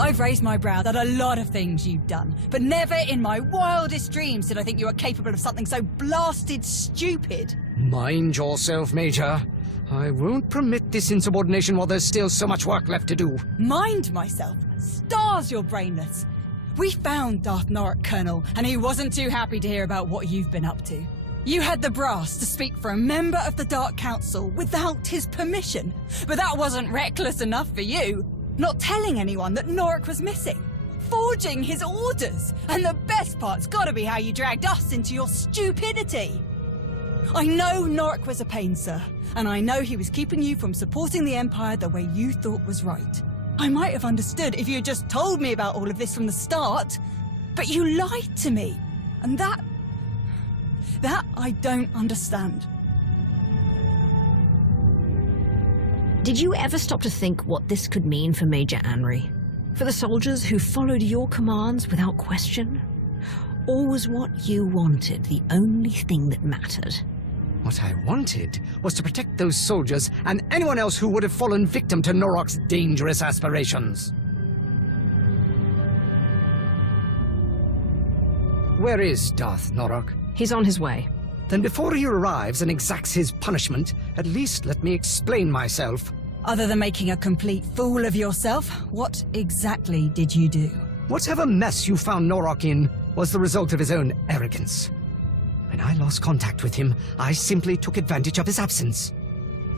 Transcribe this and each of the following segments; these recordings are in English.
I've raised my brow at a lot of things you've done, but never in my wildest dreams did I think you were capable of something so blasted stupid. Mind yourself, Major. I won't permit this insubordination while there's still so much work left to do. Mind myself? Stars, you're brainless. We found Darth Norok, Colonel, and he wasn't too happy to hear about what you've been up to. You had the brass to speak for a member of the Dark Council without his permission, but that wasn't reckless enough for you. Not telling anyone that Norok was missing. Forging his orders. And the best part's gotta be how you dragged us into your stupidity. I know Norok was a pain, sir, and I know he was keeping you from supporting the Empire the way you thought was right. I might have understood if you had just told me about all of this from the start, but you lied to me, and that I don't understand. Did you ever stop to think what this could mean for Major Anri? For the soldiers who followed your commands without question? Or was what you wanted the only thing that mattered? What I wanted was to protect those soldiers and anyone else who would have fallen victim to Norok's dangerous aspirations. Where is Darth Norok? He's on his way. Then before he arrives and exacts his punishment, at least let me explain myself. Other than making a complete fool of yourself, what exactly did you do? Whatever mess you found Norok in was the result of his own arrogance. When I lost contact with him, I simply took advantage of his absence.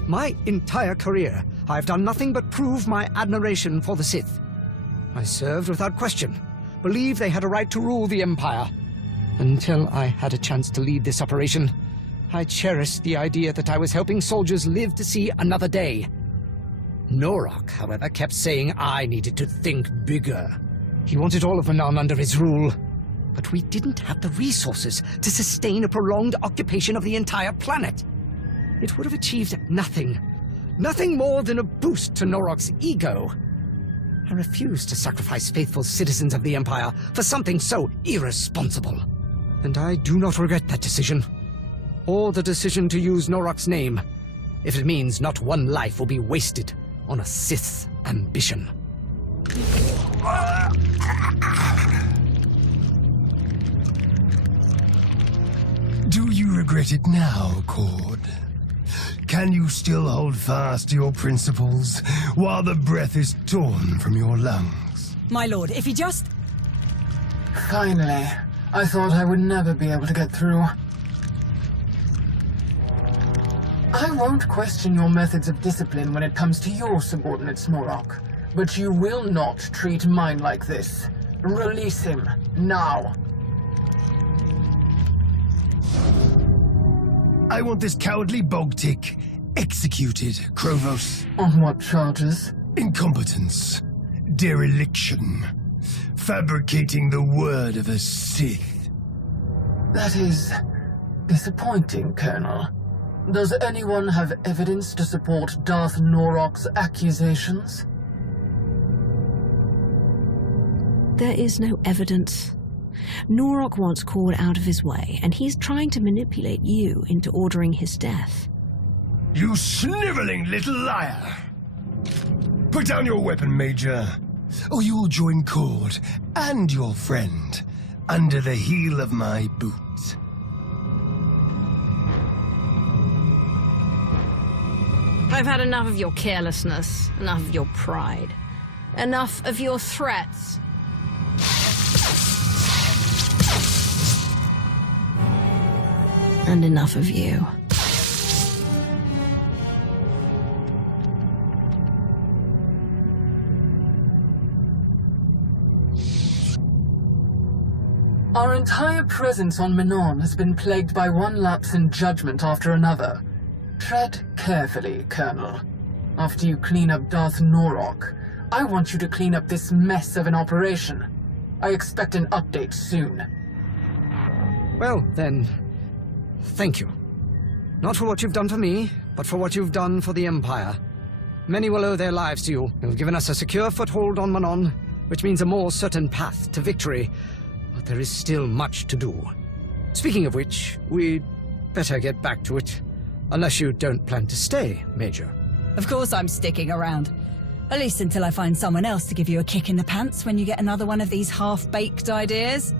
My entire career, I've done nothing but prove my admiration for the Sith. I served without question, believed they had a right to rule the Empire. Until I had a chance to lead this operation, I cherished the idea that I was helping soldiers live to see another day. Norok, however, kept saying I needed to think bigger. He wanted all of Manon under his rule, but we didn't have the resources to sustain a prolonged occupation of the entire planet. It would have achieved nothing more than a boost to Norok's ego. I refused to sacrifice faithful citizens of the Empire for something so irresponsible. And I do not regret that decision, or the decision to use Norok's name, if it means not one life will be wasted on a Sith's ambition. Do you regret it now, Cord? Can you still hold fast to your principles while the breath is torn from your lungs? My lord, if he just... Finally. I thought I would never be able to get through. I won't question your methods of discipline when it comes to your subordinates, Norok, but you will not treat mine like this. Release him, now. I want this cowardly bog-tick executed, Krovos. On what charges? Incompetence, dereliction, fabricating the word of a Sith. That is disappointing, Colonel. Does anyone have evidence to support Darth Norok's accusations? There is no evidence. Norok wants Cord out of his way, and he's trying to manipulate you into ordering his death. You sniveling little liar! Put down your weapon, Major, or you'll join Cord and your friend under the heel of my boot. I've had enough of your carelessness, enough of your pride, enough of your threats. And enough of you. Our entire presence on Manon has been plagued by one lapse in judgment after another. Tread carefully, Colonel. After you clean up Darth Norok, I want you to clean up this mess of an operation. I expect an update soon. Well, then, thank you. Not for what you've done for me, but for what you've done for the Empire. Many will owe their lives to you. You've given us a secure foothold on Manon, which means a more certain path to victory. But there is still much to do. Speaking of which, we'd better get back to it. Unless you don't plan to stay, Major. Of course I'm sticking around. At least until I find someone else to give you a kick in the pants when you get another one of these half-baked ideas.